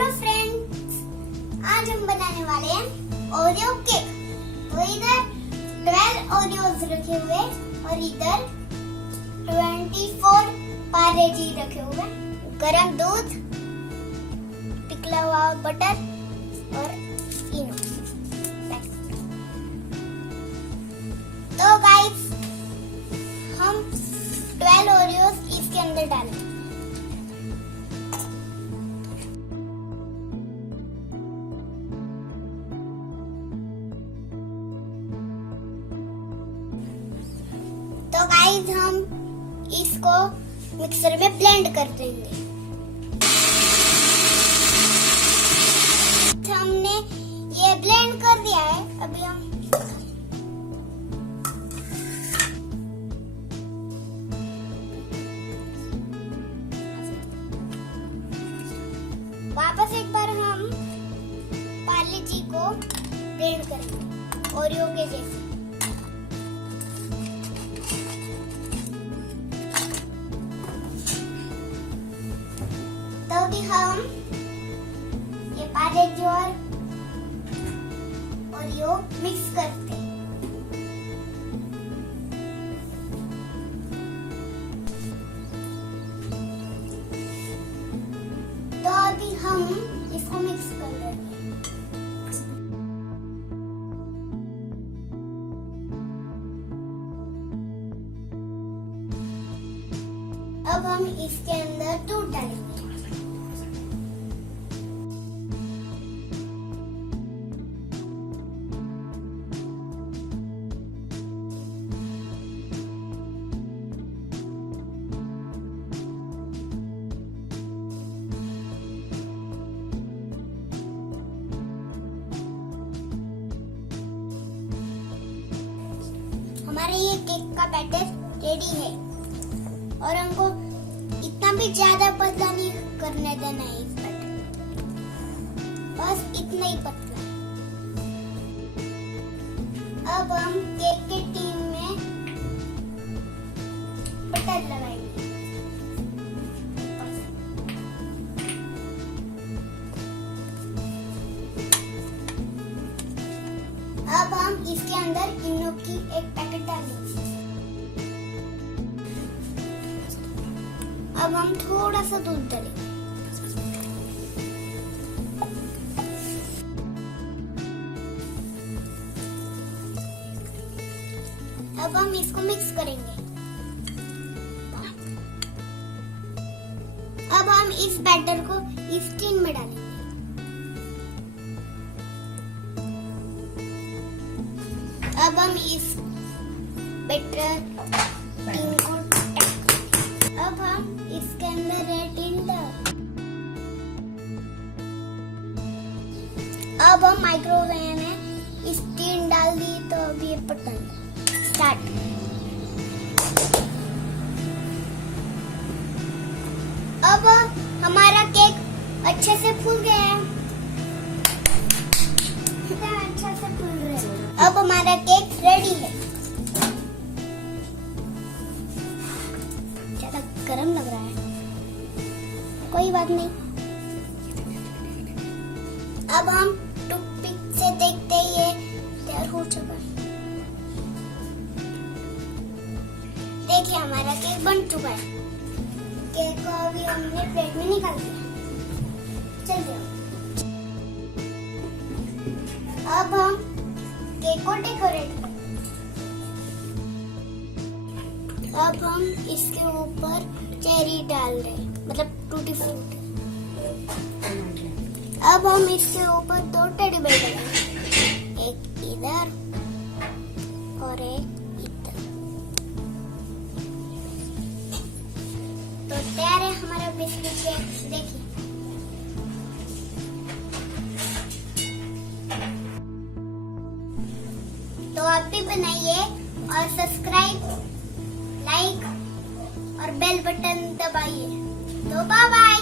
Hello friends, आज हम बनाने वाले हैं ओरियो केक। तो इधर 12 ओरियोज रखे हुए और इधर 24 पार्ले जी रखे हुए, गरम दूध, पिघला हुआ बटर और इनो। तो गाइस, हम 12 ओरियोज इसके अंदर डालेंगे। तो गाइस, हम इसको मिक्सर में ब्लेंड कर देंगे। हमने ये ब्लेंड कर दिया है। अभी हम वापस एक बार हम पार्ले जी को ब्लेंड करेंगे ओरियो के जैसे। तो भी हम ये पार्ले जी और ओरियो मिक्स करते हैं। तो अभी हम इसको मिक्स कर लेंगे। अब हम इसके अंदर दूध डालेंगे। हमारे ये केक का बैटर रेडी है और हमको इतना भी ज्यादा पतला नहीं करने देना है इस बैटर, बस इतना ही पतला। अब हम केक के टिन में बटर लगाएंगे। अब हम इसके अंदर इनो की एक पैकेट डालेंगे। अब हम थोड़ा सा दूध डालेंगे। अब हम इसको मिक्स करेंगे। अब हम इस बैटर को इस टिन में डालेंगे। अब हम इस बैटर टिन को अब हम इसके अंदर रेड टिन डाल। अब हम माइक्रोवेव में इस टिन डाल दी। तो अब ये पटन स्टार्ट। अब हमारा केक अच्छे से फूल गया है। अच्छा से फूल रहा है। अब हमारा केक रेडी है। ज्यादा गरम लग रहा है, कोई बात नहीं। अब हम टूथपिक से देखते ही ये तैयार हो चुका है। देखिए, हमारा केक बन चुका है। केक को अभी हमने प्लेट में निकाल दिया। चलिए, अब हम केक को डेकोरेट करें। अब हम इसके ऊपर चेरी डाल रहे हैं, मतलब टूटी फ्रूटी। अब हम इसके ऊपर 2 टेडी बेयर डालेंगे, एक इधर और एक इधर। तो तैयार है हमारा बिस्किट केक। देखिए, तो आप भी बनाइए और सब्सक्राइब, लाइक और बेल बटन दबाइए। तो बाय बाय।